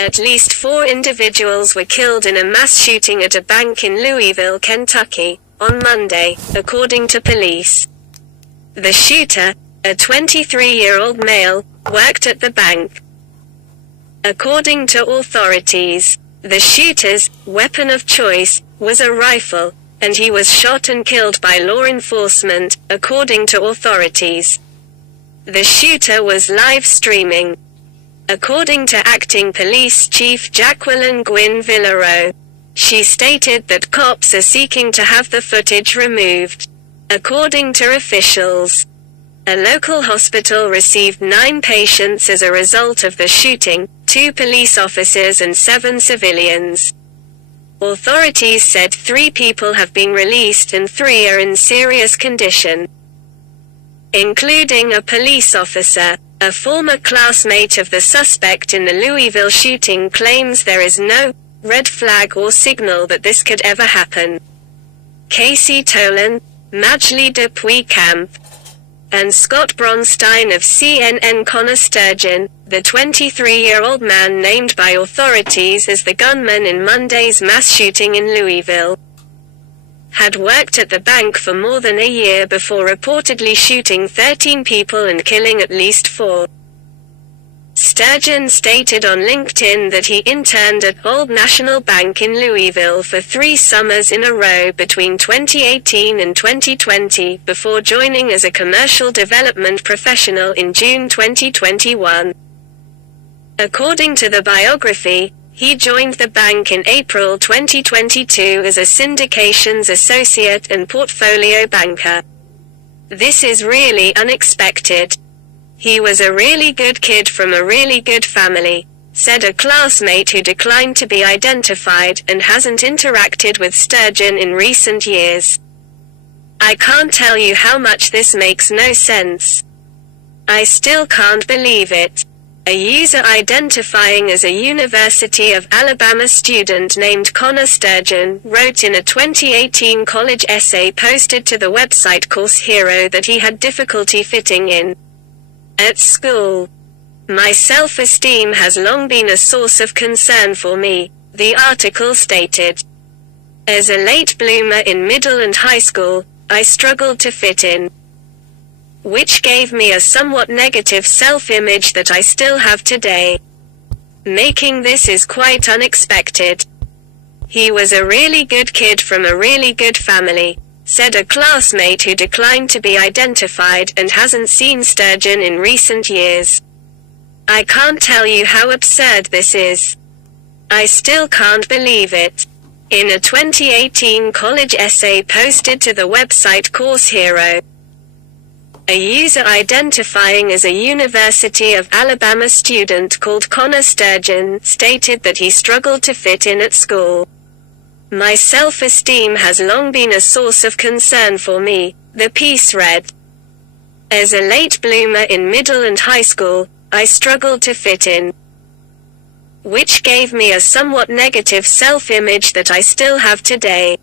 At least 4 individuals were killed in a mass shooting at a bank in Louisville, Kentucky, on Monday, according to police. The shooter, a 23-year-old male, worked at the bank. According to authorities, the shooter's weapon of choice was a rifle, and he was shot and killed by law enforcement, according to authorities. The shooter was live streaming. According to Acting Police Chief Jacqueline Gwynn Villaro, she stated that cops are seeking to have the footage removed. According to officials, a local hospital received 9 patients as a result of the shooting, 2 police officers and 7 civilians. Authorities said 3 people have been released and 3 are in serious condition, including a police officer. A former classmate of the suspect in the Louisville shooting claims there is no red flag or signal that this could ever happen. Casey Tolan, Majli Dupuy Camp, and Scott Bronstein of CNN. Connor Sturgeon, the 23-year-old man named by authorities as the gunman in Monday's mass shooting in Louisville, had worked at the bank for more than a year before reportedly shooting 13 people and killing at least 4. Sturgeon stated on LinkedIn that he interned at Old National Bank in Louisville for 3 summers in a row between 2018 and 2020 before joining as a commercial development professional in June 2021. According to the biography, he joined the bank in April 2022 as a syndications associate and portfolio banker. This is really unexpected. He was a really good kid from a really good family, said a classmate who declined to be identified and hasn't interacted with Sturgeon in recent years. I can't tell you how much this makes no sense. I still can't believe it. A user identifying as a University of Alabama student named Connor Sturgeon wrote in a 2018 college essay posted to the website Course Hero that he had difficulty fitting in at school. My self-esteem has long been a source of concern for me, the article stated. As a late bloomer in middle and high school, I struggled to fit in, which gave me a somewhat negative self-image that I still have today. Making this is quite unexpected. He was a really good kid from a really good family, said a classmate who declined to be identified and hasn't seen Sturgeon in recent years. I can't tell you how absurd this is. I still can't believe it. In a 2018 college essay posted to the website Course Hero, a user identifying as a University of Alabama student called Connor Sturgeon stated that he struggled to fit in at school. My self-esteem has long been a source of concern for me, the piece read. As a late bloomer in middle and high school, I struggled to fit in, which gave me a somewhat negative self-image that I still have today.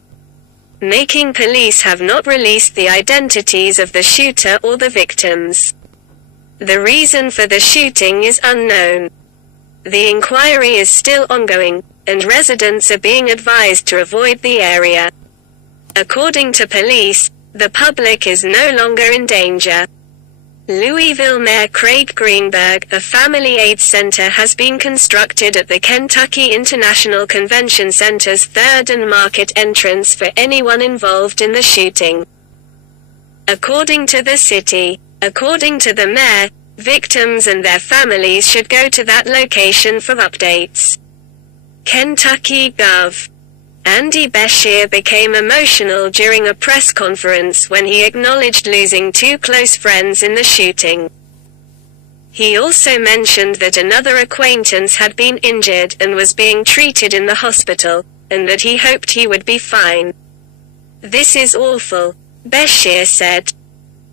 Making police have not released the identities of the shooter or the victims. The reason for the shooting is unknown. The inquiry is still ongoing, and residents are being advised to avoid the area. According to police, the public is no longer in danger. Louisville Mayor Craig Greenberg, a family aid center has been constructed at the Kentucky International Convention Center's 3rd and Market entrance for anyone involved in the shooting. According to the city, according to the mayor, victims and their families should go to that location for updates. Kentucky Gov. Andy Beshear became emotional during a press conference when he acknowledged losing 2 close friends in the shooting. He also mentioned that another acquaintance had been injured and was being treated in the hospital, and that he hoped he would be fine. This is awful, Beshear said.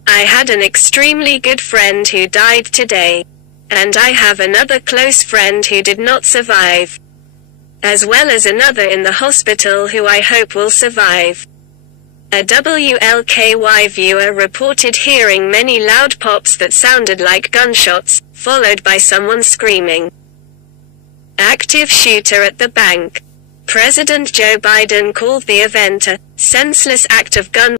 I had an extremely good friend who died today. And I have another close friend who did not survive, as well as another in the hospital who I hope will survive. A WLKY viewer reported hearing many loud pops that sounded like gunshots, followed by someone screaming. Actor active shooter at the bank. President Joe Biden called the event a senseless act of gun